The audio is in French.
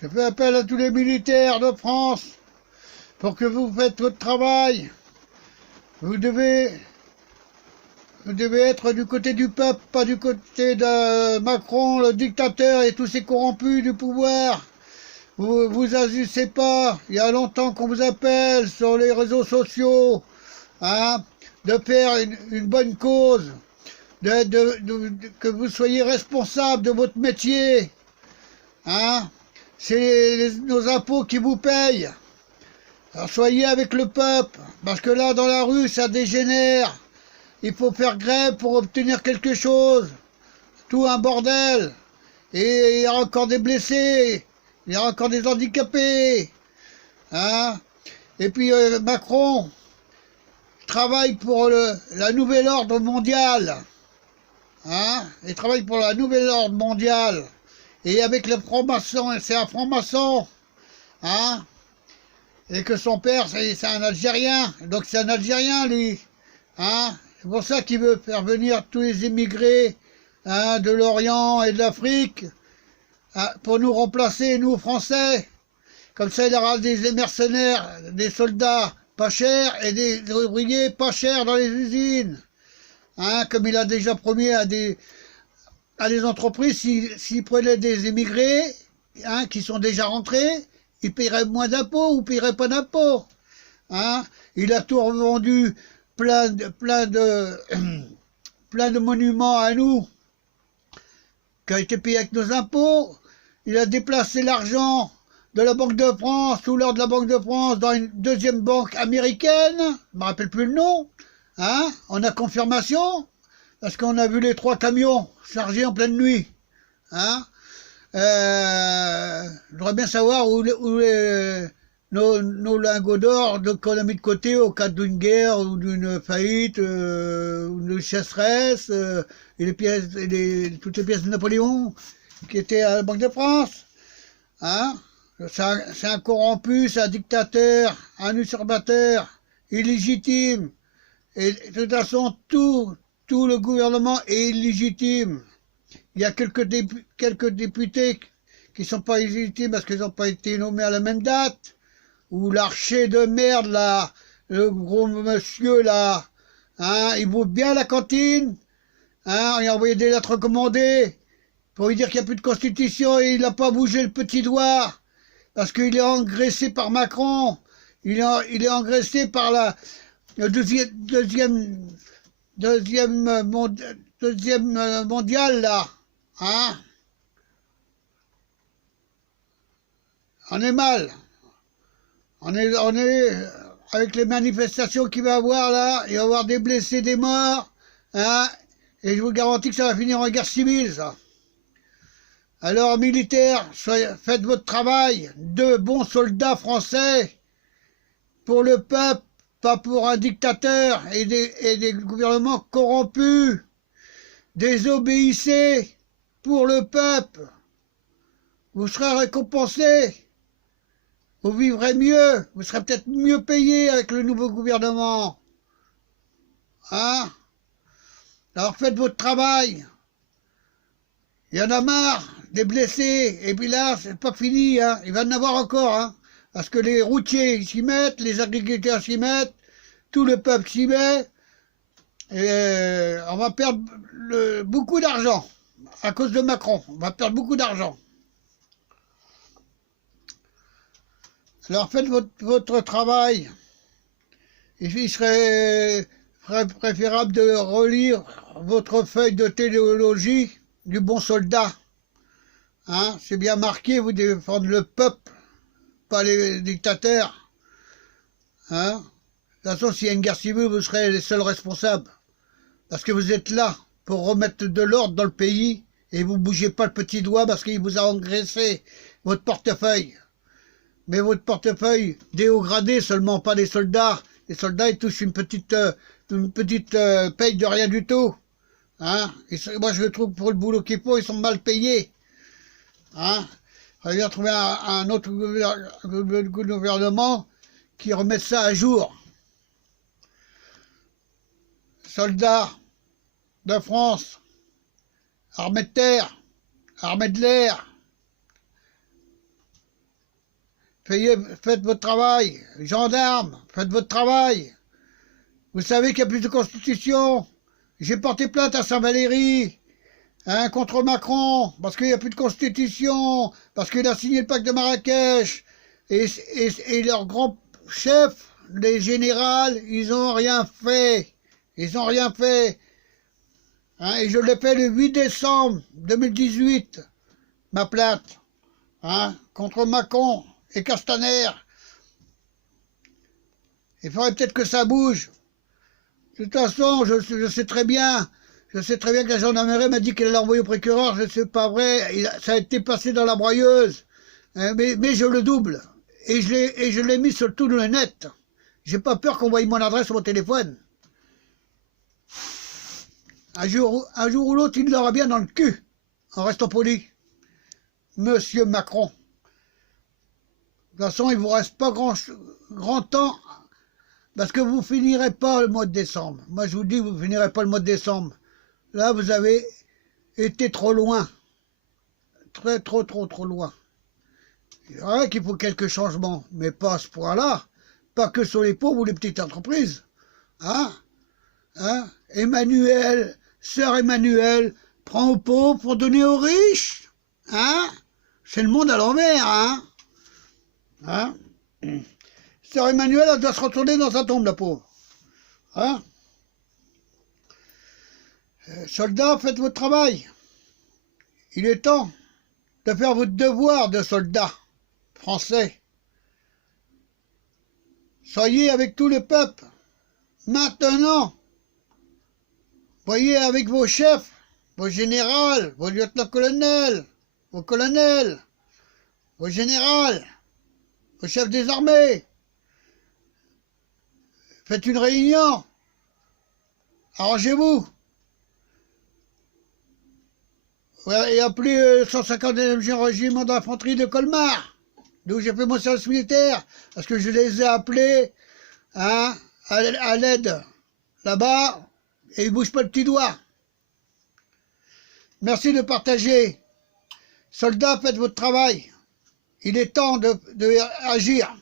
Je fais appel à tous les militaires de France pour que vous faites votre travail. Vous devez, vous devez être du côté du peuple, pas du côté de Macron, le dictateur et tous ces corrompus du pouvoir. Vous agissez pas. Il y a longtemps qu'on vous appelle sur les réseaux sociaux, hein, de faire une bonne cause, que vous soyez responsable de votre métier. Hein. C'est nos impôts qui vous payent. Alors soyez avec le peuple, parce que là, dans la rue, ça dégénère. Il faut faire grève pour obtenir quelque chose. Tout un bordel. Et il y a encore des blessés. Il y a encore des handicapés. Hein. Et puis Macron travaille pour la nouvelle ordre mondiale. Hein. Il travaille pour la nouvelle ordre mondiale. Et avec les francs-maçons, c'est un franc-maçon. Hein. Et que son père, c'est un Algérien. Donc c'est un Algérien, lui. Hein. C'est pour ça qu'il veut faire venir tous les immigrés, hein, de l'Orient et de l'Afrique, hein, pour nous remplacer, nous, Français. Comme ça, il y aura des mercenaires, des soldats pas chers et des ouvriers pas chers dans les usines. Hein, comme il a déjà promis à des entreprises, s'ils prenaient des immigrés, hein, qui sont déjà rentrés, ils paieraient moins d'impôts ou paieraient pas d'impôts. Hein. Il a tout revendu, plein de monuments à nous, qui ont été payés avec nos impôts. Il a déplacé l'argent de la Banque de France, ou lors de la Banque de France, dans une deuxième banque américaine, je ne me rappelle plus le nom. Hein. On a confirmation, parce qu'on a vu les 3 camions chargés en pleine nuit. Hein. J'aimerais bien savoir où nos lingots d'or qu'on a mis de côté au cas d'une guerre ou d'une faillite ou d'une chasseresse, et les pièces, toutes les pièces de Napoléon qui étaient à la Banque de France. Hein. C'est un corrompu, c'est un dictateur, un usurpateur, illégitime. Et de toute façon, tout le gouvernement est illégitime. Il y a quelques députés qui ne sont pas illégitimes parce qu'ils n'ont pas été nommés à la même date. Ou l'archer de merde, là, le gros monsieur, là, hein, il vaut bien la cantine. Hein, il a envoyé des lettres recommandées pour lui dire qu'il n'y a plus de constitution et il n'a pas bougé le petit doigt. Parce qu'il est engraissé par Macron. Il est engraissé par le deuxième mondial, là. Hein. On est mal. On est avec les manifestations qu'il va y avoir, là. Il va y avoir des blessés, des morts. Hein. Et je vous garantis que ça va finir en guerre civile, ça. Alors, militaires, faites votre travail de bons soldats français pour le peuple, pas pour un dictateur et des gouvernements corrompus. Désobéissez pour le peuple. Vous serez récompensés. Vous vivrez mieux. Vous serez peut-être mieux payés avec le nouveau gouvernement. Hein? Alors faites votre travail. Il y en a marre des blessés. Et puis là, c'est pas fini. Hein. Il va y en avoir encore. Hein. Parce que les routiers s'y mettent, les agriculteurs s'y mettent, tout le peuple s'y met. Et on va perdre beaucoup d'argent à cause de Macron. On va perdre beaucoup d'argent. Alors faites votre travail. Il serait préférable de relire votre feuille de théologie du bon soldat. Hein, c'est bien marqué, vous devez défendre le peuple, pas les dictateurs. Hein. De toute façon, s'il y a une guerre civile, vous serez les seuls responsables. Parce que vous êtes là pour remettre de l'ordre dans le pays et vous ne bougez pas le petit doigt parce qu'il vous a engraissé votre portefeuille. Mais votre portefeuille des hauts gradés seulement, pas des soldats. Les soldats, ils touchent une petite paye de rien du tout. Hein. Moi, je trouve pour le boulot qu'ils font, ils sont mal payés. Hein. Il faudrait bien trouver un autre gouvernement qui remette ça à jour. Soldats de France, armée de terre, armée de l'air, Faites votre travail. Gendarmes, faites votre travail. Vous savez qu'il y a plus de constitution. J'ai porté plainte à Saint-Valéry, hein, contre Macron, parce qu'il n'y a plus de constitution, parce qu'il a signé le pacte de Marrakech. Et leurs grands chefs, les généraux, ils n'ont rien fait. Ils n'ont rien fait. Hein, et je l'ai fait le 8 décembre 2018, ma plainte, hein, contre Macron et Castaner. Il faudrait peut-être que ça bouge. De toute façon, je sais très bien que la gendarmerie m'a dit qu'elle allait l'envoyer au procureur. C'est pas vrai. Ça a été passé dans la broyeuse. Hein, mais je le double. Et je l'ai mis sur tout le net. J'ai pas peur qu'on voie mon adresse sur mon téléphone. Un jour ou l'autre, il l'aura bien dans le cul, en restant poli. Monsieur Macron. De toute façon, il ne vous reste pas grand temps, parce que vous ne finirez pas le mois de décembre. Moi, je vous dis, vous ne finirez pas le mois de décembre. Là, vous avez été trop loin. Trop loin. C'est vrai qu'il faut quelques changements, mais pas à ce point-là. Pas que sur les pauvres ou les petites entreprises. Hein? Sœur Emmanuel, prend aux pauvres pour donner aux riches. Hein? C'est le monde à l'envers, hein? Sœur Emmanuel, elle doit se retourner dans sa tombe, la pauvre. Hein? Soldats, faites votre travail. Il est temps de faire votre devoir de soldat français. Soyez avec tout le peuple. Maintenant, voyez avec vos chefs, vos généraux, vos lieutenants-colonels, vos colonels, vos généraux, vos chefs des armées. Faites une réunion. Arrangez-vous. Et appelez le 151e régiment d'infanterie de Colmar, d'où j'ai fait mon service militaire, parce que je les ai appelés, hein, à l'aide là-bas, et ils ne bougent pas le petit doigt. Merci de partager. Soldats, faites votre travail. Il est temps d'agir.